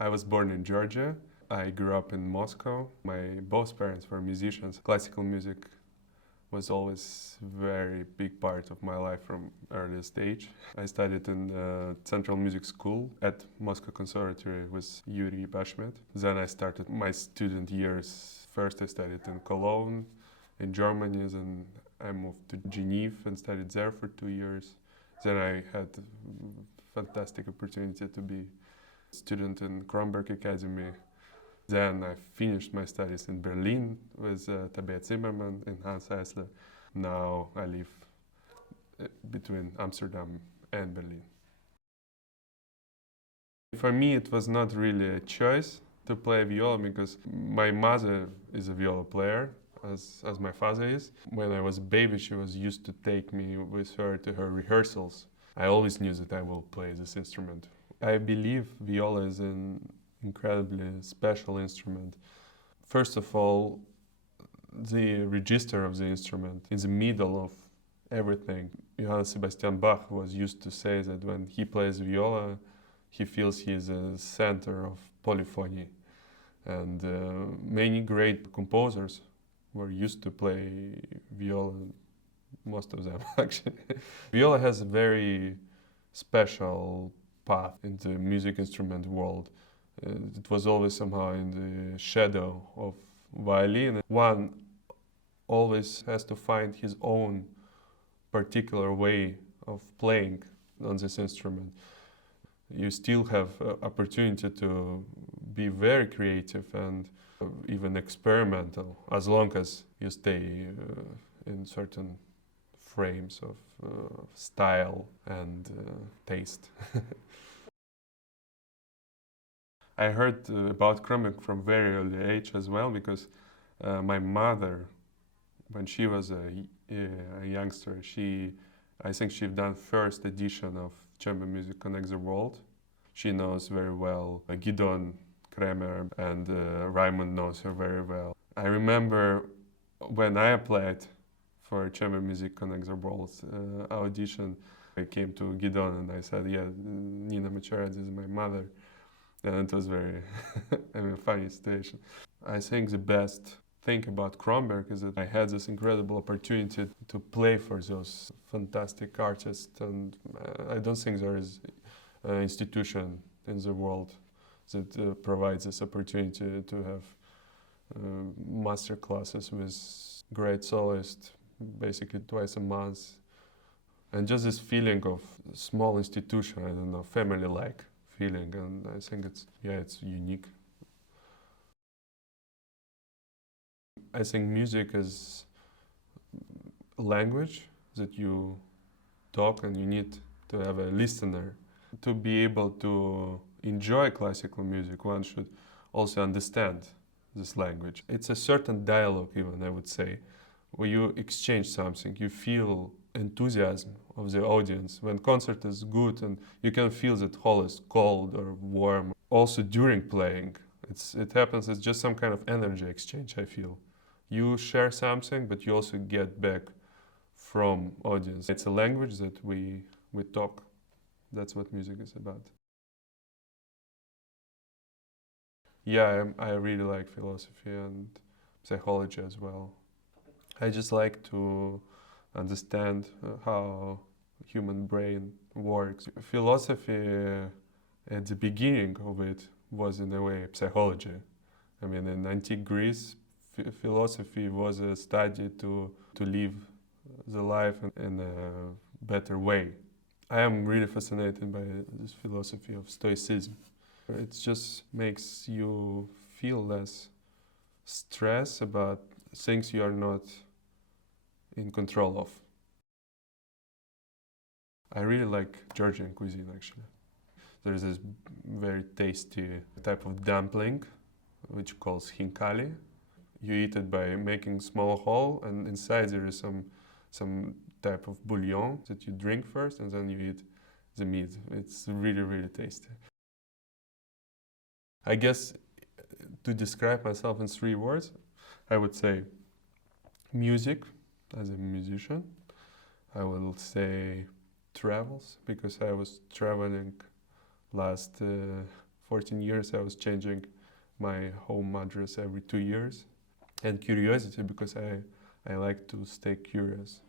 I was born in Georgia. I grew up in Moscow. My both parents were musicians. Classical music was always very big part of my life from earliest age. I studied in Central Music School at Moscow Conservatory with Yuri Bashmet. Then I started my student years. First I studied in Cologne, in Germany, then I moved to Geneva and studied there for 2 years. Then I had a fantastic opportunity to be a student in Kronberg Academy. Then I finished my studies in Berlin with Tabea Zimmerman and Hans Eisler. Now I live between Amsterdam and Berlin. For me, it was not really a choice to play viola because my mother is a viola player, as my father is. When I was a baby, she was used to take me with her to her rehearsals. I always knew that I will play this instrument. I believe viola is an incredibly special instrument. First of all, the register of the instrument in the middle of everything. Johann Sebastian Bach was used to say that when he plays viola, he feels he is a center of polyphony. And many great composers were used to play viola, most of them actually. Viola has a very special path in the music instrument world. It was always somehow in the shadow of violin. One always has to find his own particular way of playing on this instrument. You still have opportunity to be very creative and even experimental, as long as you stay in certain frames of style and taste. I heard about Kronberg from very early age as well, because my mother, when she was a youngster, I think she done first edition of Chamber Music Connects the World. She knows very well Gideon Kremer, and Raymond knows her very well. I remember when I applied for Chamber Music Connects the World audition, I came to Gideon and I said, yeah, Nina Machuradze is my mother. And it was very funny situation. I think the best thing about Kronberg is that I had this incredible opportunity to play for those fantastic artists, and I don't think there is an institution in the world that provides this opportunity to have master classes with great soloists, basically twice a month. And just this feeling of small institution, I don't know, family-like feeling, and I think it's unique. I think music is a language that you talk, and you need to have a listener. To be able to enjoy classical music, one should also understand this language. It's a certain dialogue even, I would say, where you exchange something, you feel enthusiasm of the audience. When concert is good and you can feel that hall is cold or warm. Also during playing, it happens, it's just some kind of energy exchange, I feel. You share something, but you also get back from audience. It's a language that we talk. That's what music is about. Yeah, I really like philosophy and psychology as well. I just like to understand how human brain works. Philosophy, at the beginning of it, was in a way psychology. I mean, in antique Greece, philosophy was a study to live the life in a better way. I am really fascinated by this philosophy of Stoicism. It just makes you feel less stress about things you are not in control of. I really like Georgian cuisine, actually. There's this very tasty type of dumpling, which calls hinkali. You eat it by making small hole, and inside there is some type of bouillon that you drink first, and then you eat the meat. It's really, really tasty. I guess to describe myself in 3 words, I would say music as a musician. I will say travels, because I was traveling last 14 years, I was changing my home address every 2 years. And curiosity, because I like to stay curious.